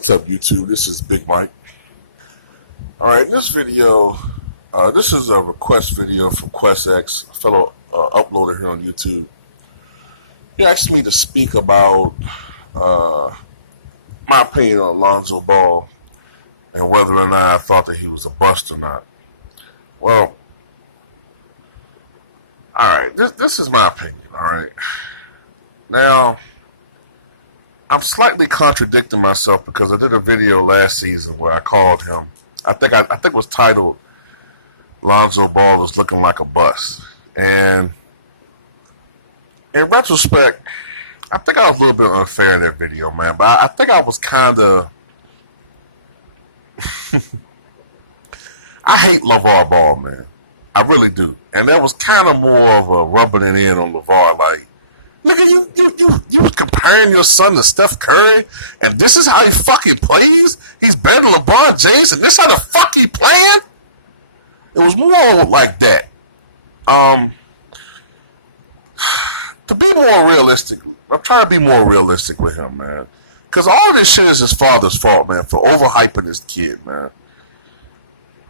What's up, YouTube? This is Big Mike. Alright, in this video, this is a request video from QuestX, a fellow uploader here on YouTube. He asked me to speak about my opinion on Lonzo Ball and whether or not I thought that he was a bust or not. Well, alright, this is my opinion, alright? Now, I'm slightly contradicting myself because I did a video last season where I called him. I think it was titled "Lonzo Ball is looking like a bust." And in retrospect, I think I was a little bit unfair in that video, man. But I think I was kind of. I hate LeVar Ball, man. I really do, and that was kind of more of a rubbing it in on LeVar, like. Look at you comparing your son to Steph Curry, and this is how he fucking plays? He's better than LeBron James, and this how the fuck he playing? It was more like that. To be more realistic, I'm trying to be more realistic with him, man. Because all this shit is his father's fault, man, for overhyping this kid, man.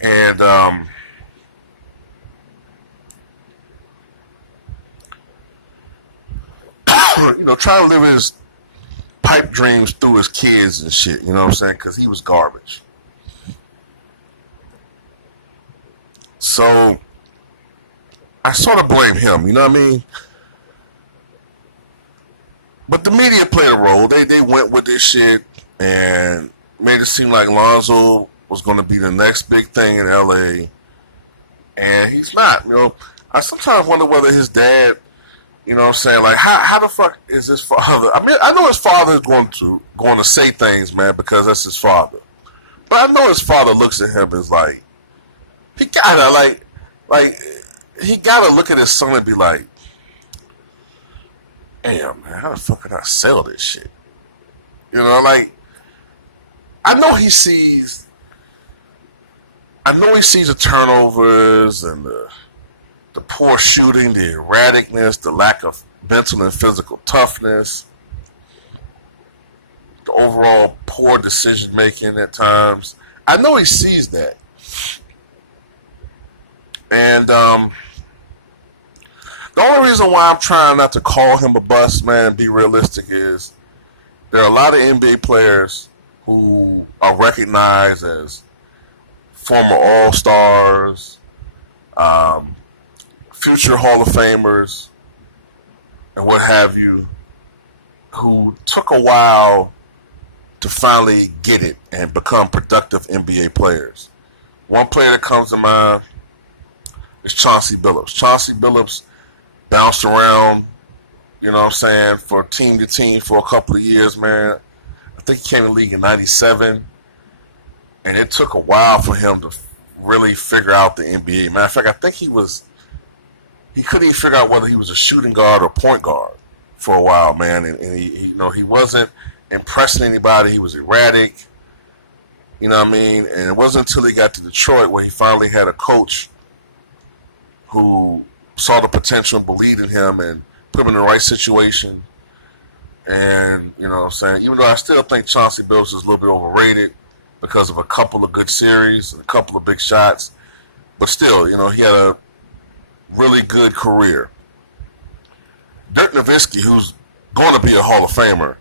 And, trying to live his pipe dreams through his kids and shit, you know what I'm saying? Because he was garbage. So, I sort of blame him, you know what I mean? But the media played a role. They went with this shit and made it seem like Lonzo was going to be the next big thing in LA. And he's not, I sometimes wonder whether his dad... You know what I'm saying? Like, how the fuck is his father? I mean, I know his father is going to say things, man, because that's his father. But I know his father looks at him as like, he gotta he gotta look at his son and be like, damn, man, how the fuck can I sell this shit? I know he sees the turnovers and the poor shooting, the erraticness, the lack of mental and physical toughness, the overall poor decision making at times. I know he sees that. And the only reason why I'm trying not to call him a bust, man, and be realistic is there are a lot of NBA players who are recognized as former All-Stars, future Hall of Famers, and what have you, who took a while to finally get it and become productive NBA players. One player that comes to mind is Chauncey Billups. Chauncey Billups bounced around, you know what I'm saying, for team to team for a couple of years, man. I think he came in the league in 97, and it took a while for him to really figure out the NBA. Matter of fact, I think he couldn't even figure out whether he was a shooting guard or point guard for a while, man. And he wasn't impressing anybody. He was erratic. You know what I mean? And it wasn't until he got to Detroit where he finally had a coach who saw the potential and believed in him and put him in the right situation. And, you know what I'm saying? Even though I still think Chauncey Billups is a little bit overrated because of a couple of good series and a couple of big shots. But still, he had a really good career. Dirk Nowitzki, who's going to be a Hall of Famer,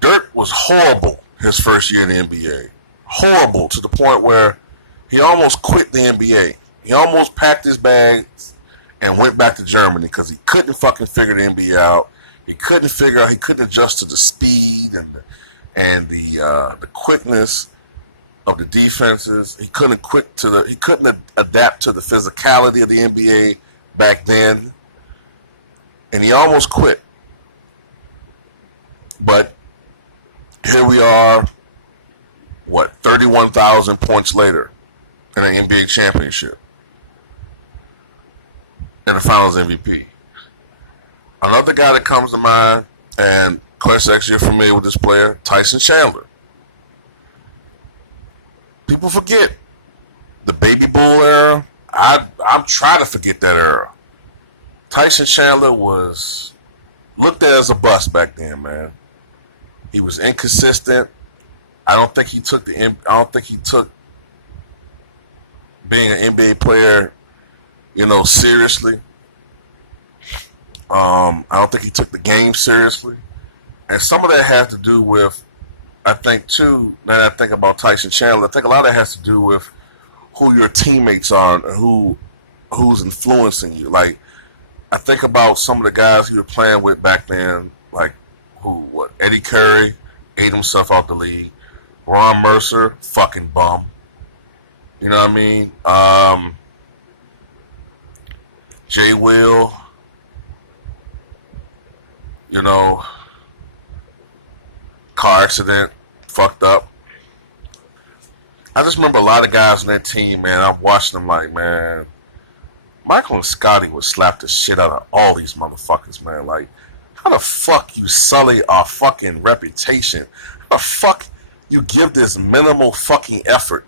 Dirk was horrible his first year in the NBA. Horrible to the point where he almost quit the NBA. He almost packed his bags and went back to Germany because he couldn't fucking figure the NBA out. He couldn't adjust to the speed and the quickness of the defenses. He couldn't adapt to the physicality of the NBA back then, and he almost quit. But here we are, 31,000 points later in an NBA championship and the Finals MVP. Another guy that comes to mind, and QuestX, you're familiar with this player, Tyson Chandler. People forget the baby bull era. I'm trying to forget that era. Tyson Chandler was looked at as a bust back then, man. He was inconsistent. I don't think he took being an NBA player, seriously. I don't think he took the game seriously, and some of that has to do with, I think too. Now that I think about Tyson Chandler, I think a lot of that has to do with who your teammates are and who's influencing you. Like, I think about some of the guys you were playing with back then, like Eddie Curry ate himself out the league. Ron Mercer, fucking bum. You know what I mean? Jay Will, car accident, fucked up. I just remember a lot of guys on that team, man. I'm watching them like, man, Michael and Scotty would slap the shit out of all these motherfuckers, man. Like, how the fuck you sully our fucking reputation? How the fuck you give this minimal fucking effort?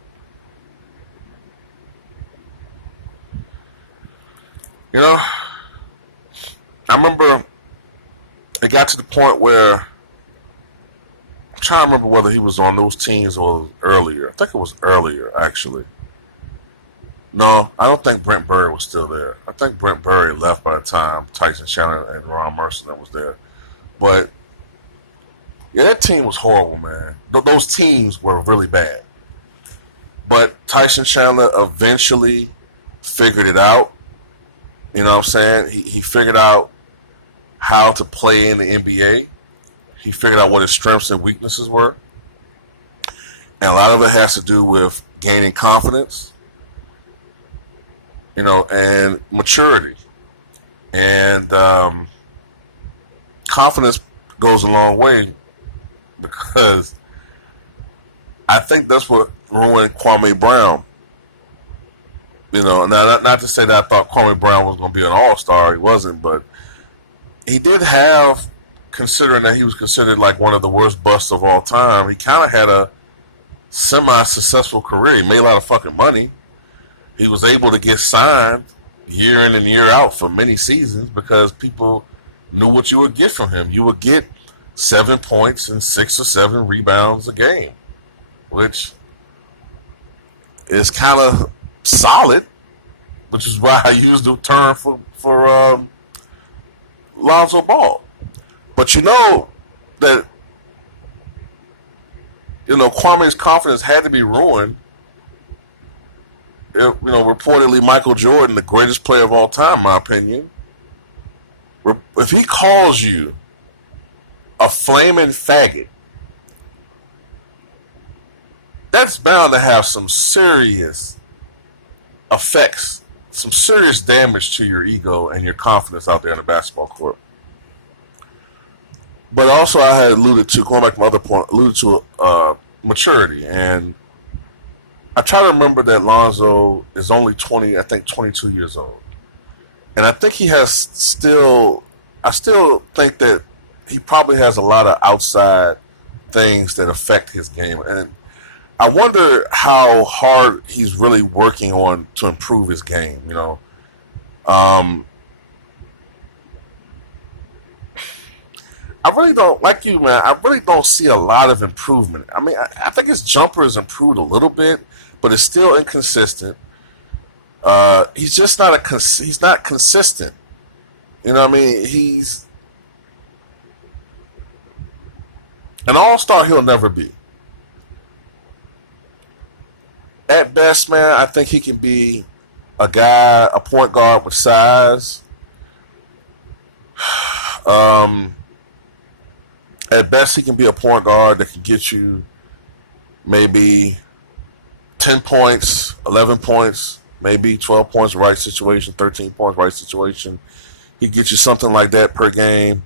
I remember it got to the point where I'm trying to remember whether he was on those teams or earlier. I think it was earlier, actually. No, I don't think Brent Burry was still there. I think Brent Burry left by the time Tyson Chandler and Ron Mercer was there. But yeah, that team was horrible, man. Those teams were really bad. But Tyson Chandler eventually figured it out. You know what I'm saying? He figured out how to play in the NBA. He figured out what his strengths and weaknesses were. And a lot of it has to do with gaining confidence, and maturity. And confidence goes a long way, because I think that's what ruined Kwame Brown. Now, not to say that I thought Kwame Brown was going to be an all-star. He wasn't, but he did have, considering that he was considered like one of the worst busts of all time, he kind of had a semi-successful career. He made a lot of fucking money. He was able to get signed year in and year out for many seasons because people knew what you would get from him. You would get 7 points and 6 or 7 rebounds a game, which is kind of solid, which is why I used the term for Lonzo Ball. But that Kwame's confidence had to be ruined. Reportedly Michael Jordan, the greatest player of all time, in my opinion, if he calls you a flaming faggot, that's bound to have some serious effects, some serious damage to your ego and your confidence out there in the basketball court. But also, I had alluded to, going back to my other point, maturity. And I try to remember that Lonzo is only 22 years old. And I think I still think that he probably has a lot of outside things that affect his game. And I wonder how hard he's really working on to improve his game, I really don't, like you, man, I really don't see a lot of improvement. I mean, I think his jumper has improved a little bit, but it's still inconsistent. He's just he's not consistent. You know what I mean? He's an all-star, he'll never be. At best, man, I think he can be a point guard with size. At best, he can be a point guard that can get you maybe 10 points, 11 points, maybe 12 points, right situation, 13 points, right situation. He gets you something like that per game,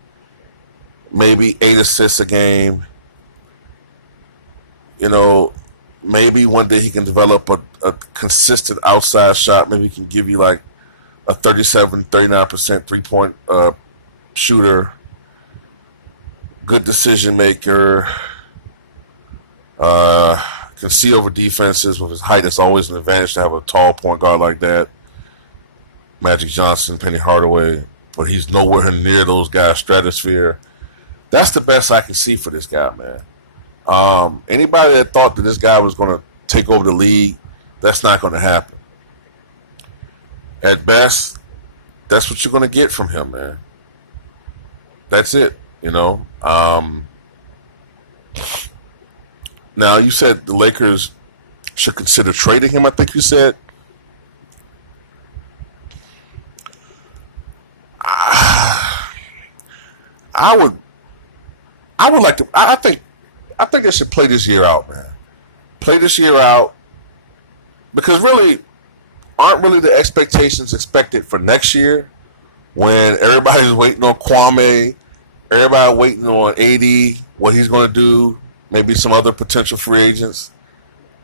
maybe 8 assists a game. Maybe one day he can develop a consistent outside shot. Maybe he can give you like a 37, 39% three-point shooter. Good decision maker. Can see over defenses with his height. It's always an advantage to have a tall point guard like that. Magic Johnson, Penny Hardaway, but he's nowhere near those guys' stratosphere. That's the best I can see for this guy, man. Anybody that thought that this guy was going to take over the league, that's not going to happen. At best, that's what you're going to get from him, man. That's it, you know. Now, you said the Lakers should consider trading him, I think you said. I would like to. I think they should play this year out, man. Play this year out because really, aren't really the expectations expected for next year when everybody's waiting on Kwame, everybody waiting on AD, what he's going to do, maybe some other potential free agents.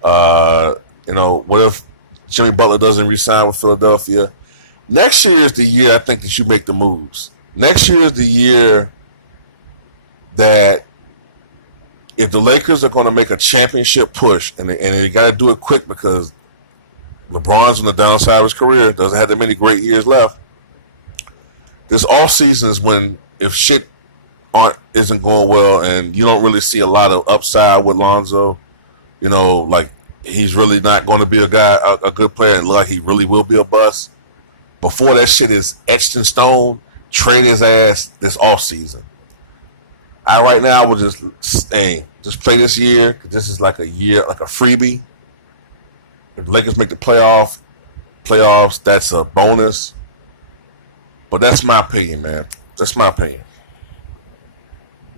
What if Jimmy Butler doesn't re-sign with Philadelphia? Next year is the year I think that you make the moves. Next year is the year that if the Lakers are going to make a championship push, and they got to do it quick because LeBron's on the downside of his career, doesn't have that many great years left. This offseason is when, if shit isn't going well and you don't really see a lot of upside with Lonzo, like he's really not going to be a good player and look like he really will be a bust. Before that shit is etched in stone, trade his ass this offseason. Right now I would just play this year because this is like a year, like a freebie. If the Lakers make the playoffs, that's a bonus. But that's my opinion, man. That's my opinion.